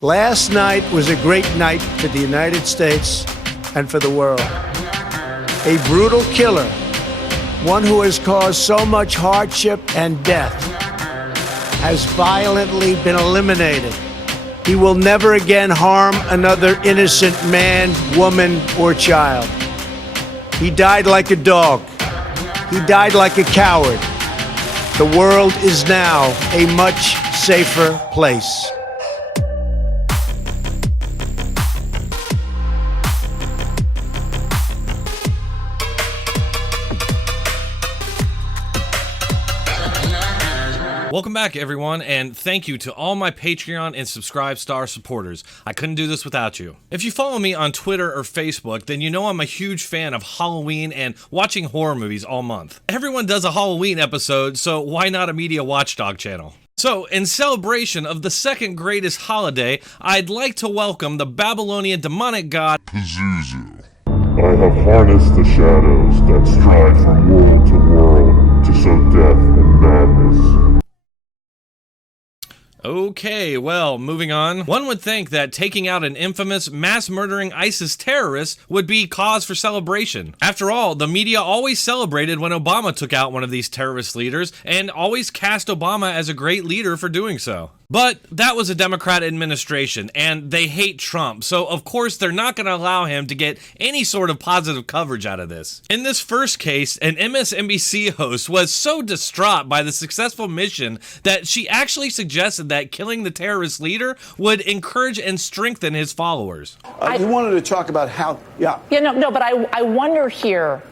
Last night was a great night for the United States and for the world. A brutal killer, one who has caused so much hardship and death, has violently been eliminated. He will never again harm another innocent man, woman, or child. He died like a dog. He died like a coward. The world is now a much safer place. Welcome back, everyone, and thank you to all my Patreon and Subscribe Star supporters. I couldn't do this without you. If you follow me on Twitter or Facebook, then you know I'm a huge fan of Halloween and watching horror movies all month. Everyone does a Halloween episode, so why not a media watchdog channel? So, in celebration of the second greatest holiday, I'd like to welcome the Babylonian demonic god Pazuzu. I have harnessed the shadows that stride from world to world to sow death and madness. Okay, well, moving on. One would think that taking out an infamous mass-murdering ISIS terrorist would be cause for celebration. After all, the media always celebrated when Obama took out one of these terrorist leaders and always cast Obama as a great leader for doing so. But that was a Democrat administration, and they hate Trump, so of course they're not going to allow him to get any sort of positive coverage out of this. In this first case, an MSNBC host was so distraught by the successful mission that she actually suggested that killing the terrorist leader would encourage and strengthen his followers. You wanted to talk about how, but I wonder here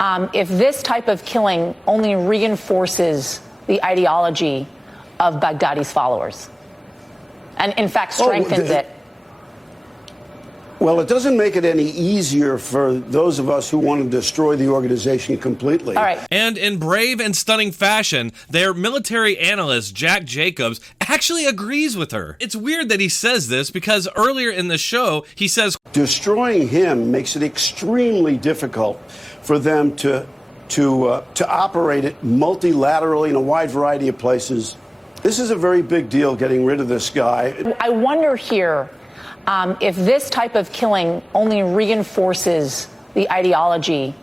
if this type of killing only reinforces the ideology of Baghdadi's followers, and in fact strengthens it. Well, it doesn't make it any easier for those of us who want to destroy the organization completely. All right. And in brave and stunning fashion, their military analyst, Jack Jacobs, actually agrees with her. It's weird that he says this because earlier in the show, he says, destroying him makes it extremely difficult for them to operate it multilaterally in a wide variety of places. This is a very big deal, getting rid of this guy. I wonder here if this type of killing only reinforces the ideology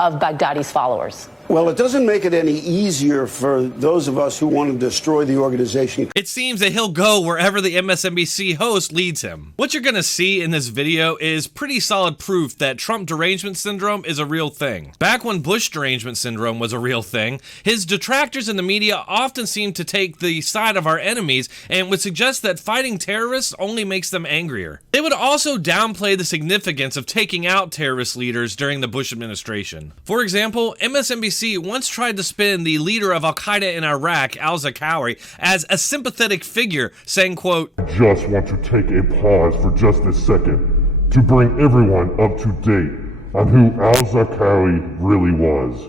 of Baghdadi's followers. Well, it doesn't make it any easier for those of us who want to destroy the organization. It seems that he'll go wherever the MSNBC host leads him. What you're gonna see in this video is pretty solid proof that Trump derangement syndrome is a real thing. Back when Bush derangement syndrome was a real thing, his detractors in the media often seem to take the side of our enemies and would suggest that fighting terrorists only makes them angrier. They would also downplay the significance of taking out terrorist leaders during the Bush administration. For example, MSNBC once tried to spin the leader of Al-Qaeda in Iraq, al-Zarqawi, as a sympathetic figure, saying, quote, Just want to take a pause for just a second to bring everyone up to date on who al-Zarqawi really was.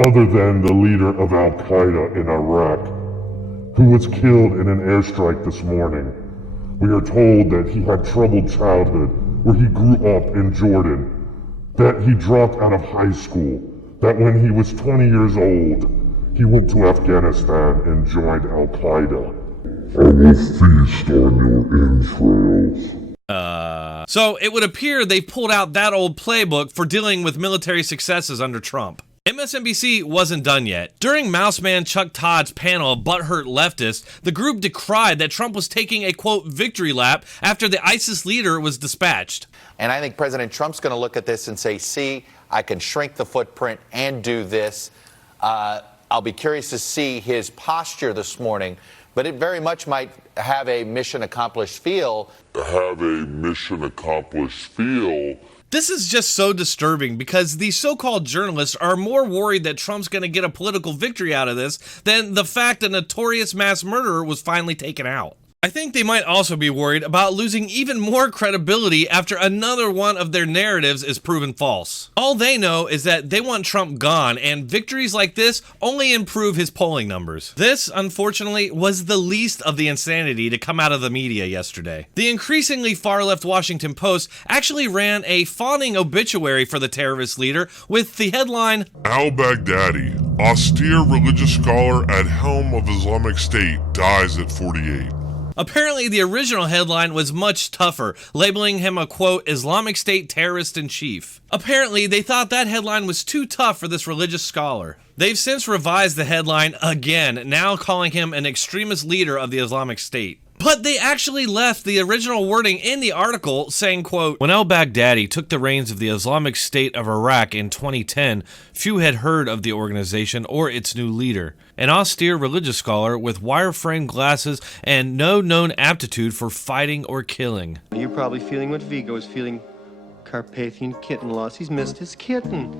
Other than the leader of Al-Qaeda in Iraq, who was killed in an airstrike this morning. We are told that he had troubled childhood where he grew up in Jordan, that he dropped out of high school, that when he was 20 years old, he went to Afghanistan and joined Al-Qaeda. I will feast on your entrails. So it would appear they pulled out that old playbook for dealing with military successes under Trump. MSNBC wasn't done yet. During Mouseman Chuck Todd's panel of butthurt leftists, the group decried that Trump was taking a, quote, victory lap after the ISIS leader was dispatched. And I think President Trump's going to look at this and say, see, I can shrink the footprint and do this. I'll be curious to see his posture this morning, but it very much might have a mission accomplished feel. This is just so disturbing because these so-called journalists are more worried that Trump's going to get a political victory out of this than the fact a notorious mass murderer was finally taken out. I think they might also be worried about losing even more credibility after another one of their narratives is proven false. All they know is that they want Trump gone, and victories like this only improve his polling numbers. This, unfortunately, was the least of the insanity to come out of the media yesterday. The increasingly far-left Washington Post actually ran a fawning obituary for the terrorist leader with the headline, Al-Baghdadi, austere religious scholar at helm of Islamic State, dies at 48. Apparently, the original headline was much tougher, labeling him a, quote, Islamic State terrorist in chief. Apparently, they thought that headline was too tough for this religious scholar. They've since revised the headline again, now calling him an extremist leader of the Islamic State. But they actually left the original wording in the article saying, quote, when al-Baghdadi took the reins of the Islamic State of Iraq in 2010, few had heard of the organization or its new leader. An austere religious scholar with wire-frame glasses and no known aptitude for fighting or killing. You're probably feeling what Vigo is feeling. Carpathian kitten loss. He's missed his kitten.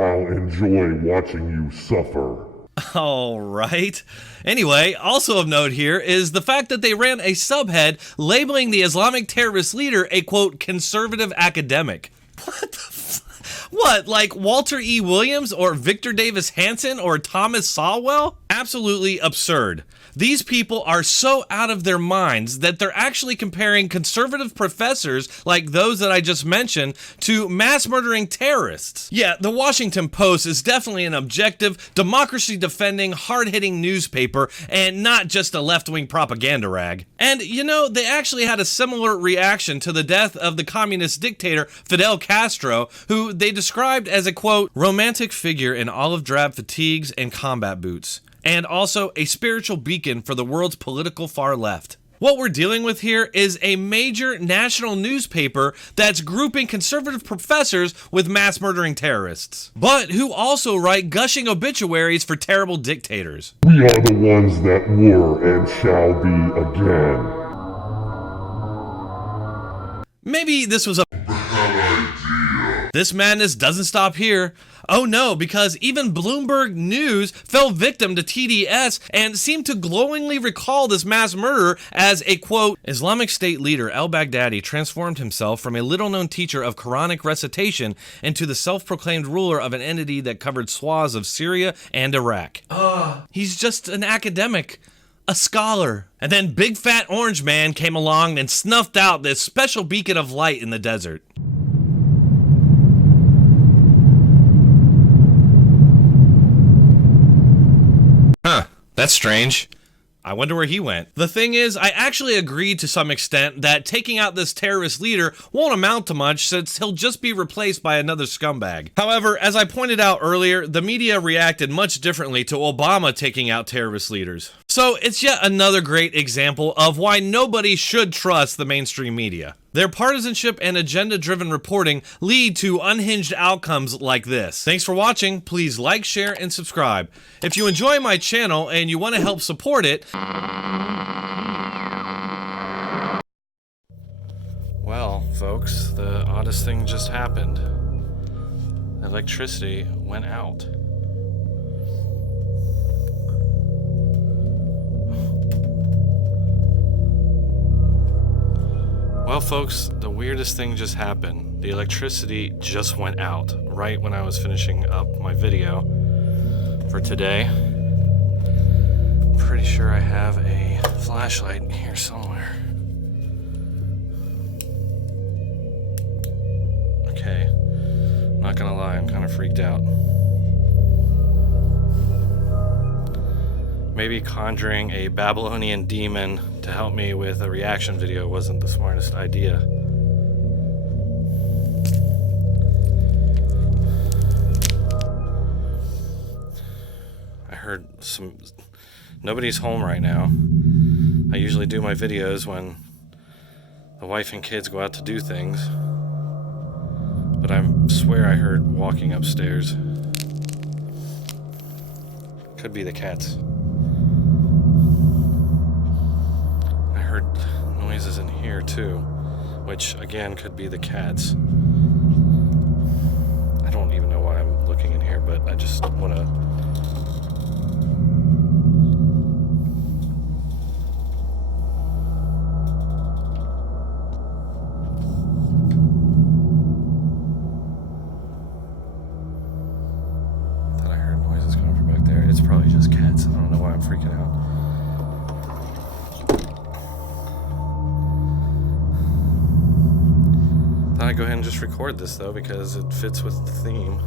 I'll enjoy watching you suffer. All right. Anyway, also of note here is the fact that they ran a subhead labeling the Islamic terrorist leader a, quote, conservative academic. What the What, like Walter E. Williams or Victor Davis Hanson or Thomas Sowell? Absolutely absurd. These people are so out of their minds that they're actually comparing conservative professors like those that I just mentioned to mass-murdering terrorists. Yeah, the Washington Post is definitely an objective, democracy-defending, hard-hitting newspaper and not just a left-wing propaganda rag. And, you know, they actually had a similar reaction to the death of the communist dictator Fidel Castro, who they described as a, quote, romantic figure in olive drab fatigues and combat boots, and also a spiritual beacon for the world's political far left. What we're dealing with here is a major national newspaper that's grouping conservative professors with mass-murdering terrorists, but who also write gushing obituaries for terrible dictators. We are the ones that were and shall be again. Maybe this was a This madness doesn't stop here. Oh no, because even Bloomberg News fell victim to TDS and seemed to glowingly recall this mass murder as a, quote, Islamic State leader al-Baghdadi transformed himself from a little-known teacher of Quranic recitation into the self-proclaimed ruler of an entity that covered swaths of Syria and Iraq. He's just an academic. A scholar. And then Big Fat Orange Man came along and snuffed out this special beacon of light in the desert. Huh, that's strange. I wonder where he went. The thing is, I actually agreed to some extent that taking out this terrorist leader won't amount to much since he'll just be replaced by another scumbag. However, as I pointed out earlier, the media reacted much differently to Obama taking out terrorist leaders. So it's yet another great example of why nobody should trust the mainstream media. Their partisanship and agenda-driven reporting lead to unhinged outcomes like this. Thanks for watching. Please like, share, and subscribe. If you enjoy my channel and you want to help support it... Well, folks, the oddest thing just happened. Electricity went out. Well, folks, the weirdest thing just happened. The electricity just went out right when I was finishing up my video for today. Pretty sure I have a flashlight here somewhere. Okay, I'm not gonna lie, I'm kind of freaked out. Maybe conjuring a Babylonian demon to help me with a reaction video wasn't the smartest idea. I heard nobody's home right now. I usually do my videos when the wife and kids go out to do things. But I swear I heard walking upstairs. Could be the cats. I heard noises in here too, which again could be the cats. I don't even know why I'm looking in here, but I just want to... Thought I heard noises coming from back there. It's probably just cats. I don't know why I'm freaking out. I'd go ahead and just record this though because it fits with the theme.